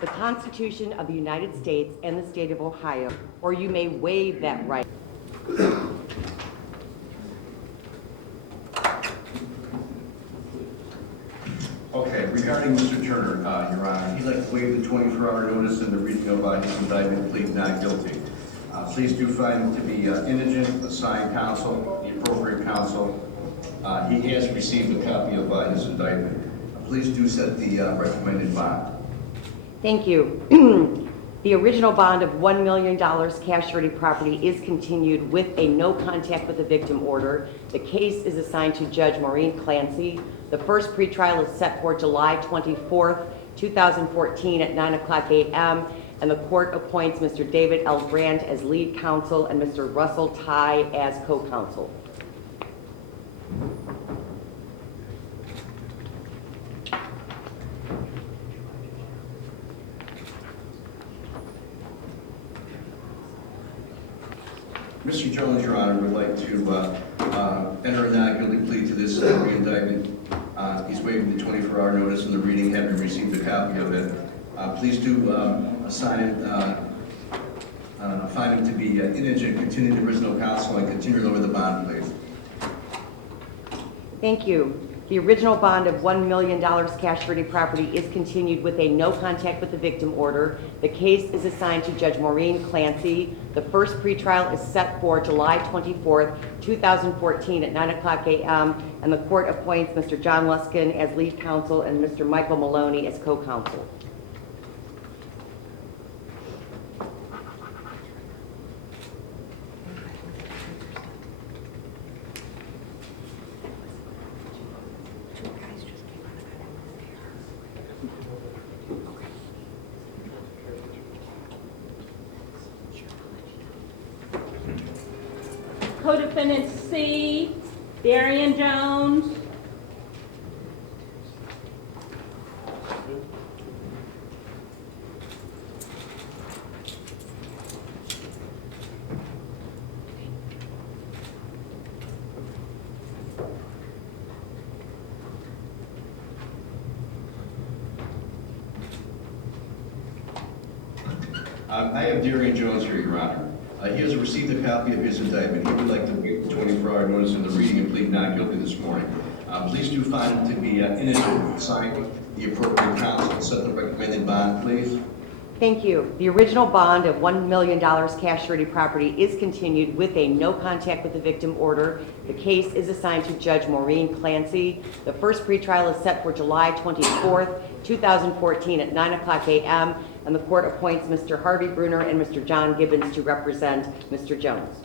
the Constitution of the United States and the state of Ohio, or you may waive that right. Okay, regarding Mr. Turner, Your Honor, he'd like to waive the 24-hour notice and the reading of his indictment, plead not guilty. Please do find him to be indigent, assigned counsel, the appropriate counsel. He has received a copy of his indictment. Please do set the recommended bond. Thank you. The original bond of $1 million cash surety property is continued with a no contact with the victim order. The case is assigned to Judge Maureen Clancy. The first pretrial is set for July 24th, 2014 at 9:00 a.m. and the court appoints Mr. David L. Brandt as lead counsel and Mr. Russell Ty as co-counsel. Mr. Jones, Your Honor, would like to enter a not guilty plea to this re-indictment. He's waiving the 24-hour notice and the reading, having received a copy of it. Please do assign it, find him to be indigent, continue the original counsel, and continue over the bond, please. Thank you. The original bond of $1 million cash surety property is continued with a no contact with the victim order. The case is assigned to Judge Maureen Clancy. The first pretrial is set for July 24th, 2014 at 9:00 a.m. and the court appoints Mr. John Luskin as lead counsel and Mr. Michael Maloney as co-counsel. Co-defendant C, Darian Jones. I have Darian Jones here, Your Honor. He has received a copy of his indictment. He would like to waive the 24-hour notice and the reading and plead not guilty this morning. Please do find him to be indigent, assign the appropriate counsel, and set the recommended bond, please. Thank you. The original bond of $1 million cash surety property is continued with a no contact with the victim order. The case is assigned to Judge Maureen Clancy. The first pretrial is set for July 24th, 2014 at 9:00 a.m. and the court appoints Mr. Harvey Bruner and Mr. John Gibbons to represent Mr. Jones.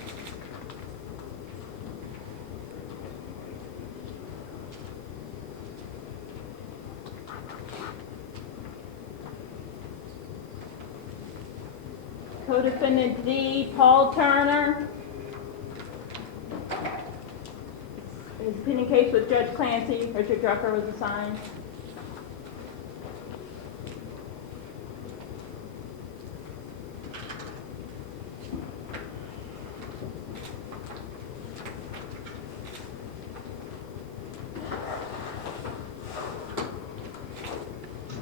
Co-defendant D, Paul Turner. His pending case with Judge Clancy. Richard Drucker was assigned.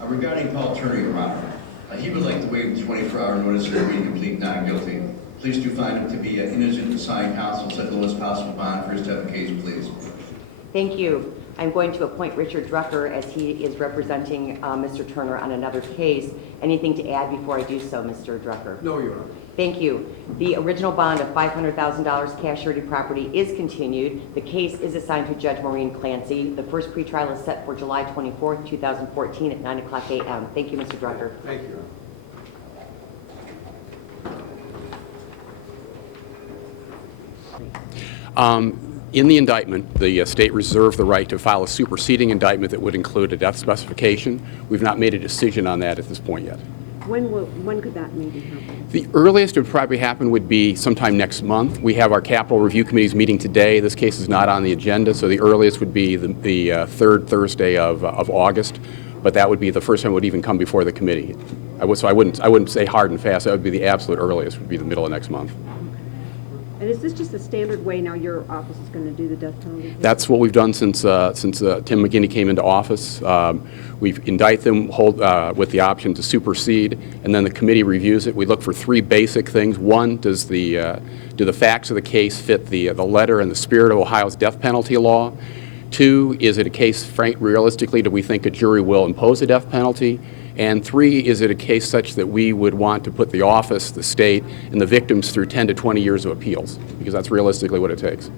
Regarding Paul Turner, Your Honor, he would like to waive the 24-hour notice and reading and plead not guilty. Please do find him to be indigent, assigned counsel, set the lowest possible bond for his type of case, please. Thank you. I'm going to appoint Richard Drucker as he is representing Mr. Turner on another case. Anything to add before I do so, Mr. Drucker? No, Your Honor. Thank you. The original bond of $500,000 cash surety property is continued. The case is assigned to Judge Maureen Clancy. The first pretrial is set for July 24th, 2014 at 9:00 a.m. Thank you, Mr. Drucker. Thank you, Your Honor. In the indictment, the state reserved the right to file a superseding indictment that would include a death specification. We've not made a decision on that at this point yet. When could that maybe happen? The earliest it would probably happen would be sometime next month. We have our capital review committees meeting today. This case is not on the agenda, so the earliest would be the third Thursday of August. But that would be the first time it would even come before the committee. So I wouldn't say hard and fast. That would be the absolute earliest. Would be the middle of next month. And is this just a standard way now your office is going to do the death penalty? That's what we've done since Tim McGinney came into office. We've indict them with the option to supersede, and then the committee reviews it. We look for three basic things. One, do the facts of the case fit the letter and the spirit of Ohio's death penalty law? Two, is it a case, realistically, do we think a jury will impose a death penalty? And three, is it a case such that we would want to put the office, the state, and the victims through 10 to 20 years of appeals? Because that's realistically what it takes.